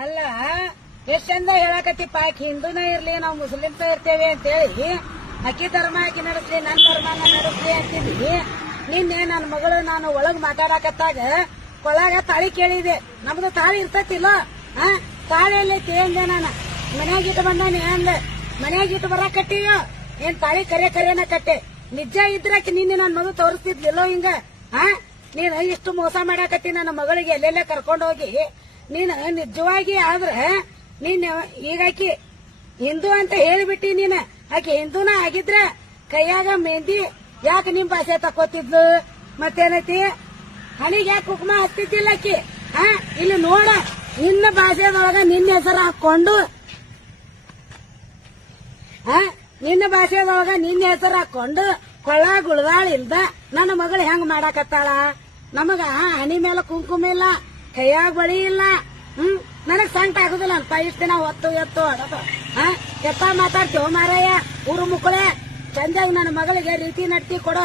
ಅಲ್ಲ ಎಷ್ಟ್ ಚಂದ ಹೇಳಕತ್ತಿಪ್ಪ ಆಕಿ ಹಿಂದೂನ ಇರ್ಲಿ ನಾವು ಮುಸ್ಲಿಮ್ಸ ಇರ್ತೇವೆ ಅಂತ ಹೇಳಿ ಅಕ್ಕಿ ಧರ್ಮ ಆಕಿ ನಡೆಸ್ಲಿ ನನ್ ಧರ್ಮನ ನಡೆಸ್ಲಿ ಅಂತಿದ್ವಿ. ನಿನ್ನೆ ನನ್ನ ಮಗಳು ನಾನು ಒಳಗ್ ಮಾತಾಡಕತ್ತಾಗ ಕೊಳಗ ತಾಳಿ ಕೇಳಿದೆ. ನಮ್ದು ತಾಳಿ ಇರ್ತತಿಲ್ಲ, ತಾಳಿ ಎಲ್ಲೈತಿ ಅಂದೆ. ನಾನು ಮನ್ಯಾಗ ಇಟ್ಟು ಬಂದಾನೆ ಅಂದೆ. ಮನ್ಯಾಗ ಇಟ್ಟು ಬರಾಕಟ್ಟಿಯೋ ಏನ್ ತಾಳಿ ಕರೆನ ಕಟ್ಟೆ. ನಿಜ ಇದ್ರಾಕಿ ನಿನ್ನೆ ನನ್ನ ಮಗು ತೋರಿಸ್ತಿದ್ಲಿಲ್ಲೋ ಹಿಂಗ. ನೀನು ಇಷ್ಟು ಮೋಸ ಮಾಡಾಕತ್ತಿ ನನ್ನ ಮಗಳಿಗೆ ಎಲ್ಲೆಲ್ಲ ಕರ್ಕೊಂಡು ಹೋಗಿ. ನೀನು ನಿಜವಾಗಿ ಆದ್ರ ನೀನ್ ಈಗಾಕಿ ಹಿಂದೂ ಅಂತ ಹೇಳಿಬಿಟ್ಟಿ. ನೀನ್ ಆಕಿ ಹಿಂದೂನ ಆಗಿದ್ರ ಕೈಯಾಗ ಮೆಹಂದಿ ಯಾಕೆ ನಿಮ್ ಭಾಷೆ ತಕೋತಿದ್ಲು? ಮತ್ತೇನೈತಿ ಹಣಿಗೆ ಯಾಕೆ ಕುಕ್ಮ ಹತ್ತಿದ್ದಿಲ್ಲ ಆಕಿ? ಇಲ್ಲಿ ನೋಡ, ನಿನ್ನ ಭಾಷೆದೊಳಗ ನಿನ್ನ ಹೆಸರು ಹಾಕೊಂಡು ನಿನ್ನ ಭಾಷೆದೊಳಗ ನಿನ್ನ ಹೆಸರು ಹಾಕೊಂಡು ಕೊಳ್ಳ ಗುಳದಾಳ ಇಲ್ದ ನನ್ನ ಮಗಳು ಹೆಂಗ್ ಮಾಡಾಕತ್ತಾಳ? ನಮಗ ಹನಿ ಮೇಲೆ ಕುಂಕುಮ ಇಲ್ಲ, ಕೈಯಾಗ ಬಳಿ ಇಲ್ಲ. ನನಗ್ ಸಂಕಟ ಆಗುದಿಲ್ಲ ಅಂತ ಇಷ್ಟ ದಿನ ಹೊತ್ತು ಎತ್ತು ಹೊಡೋದು. ಎತ್ತ ಮಾತಾಡ್ತೇವ ಮಾರಾಯ ಊರು ಮುಕ್ಕಳೆ. ಚಂದಾಗಿ ನನ್ನ ಮಗಳಿಗೆ ರೀತಿ ನಡ್ತಿ ಕೊಡೋ.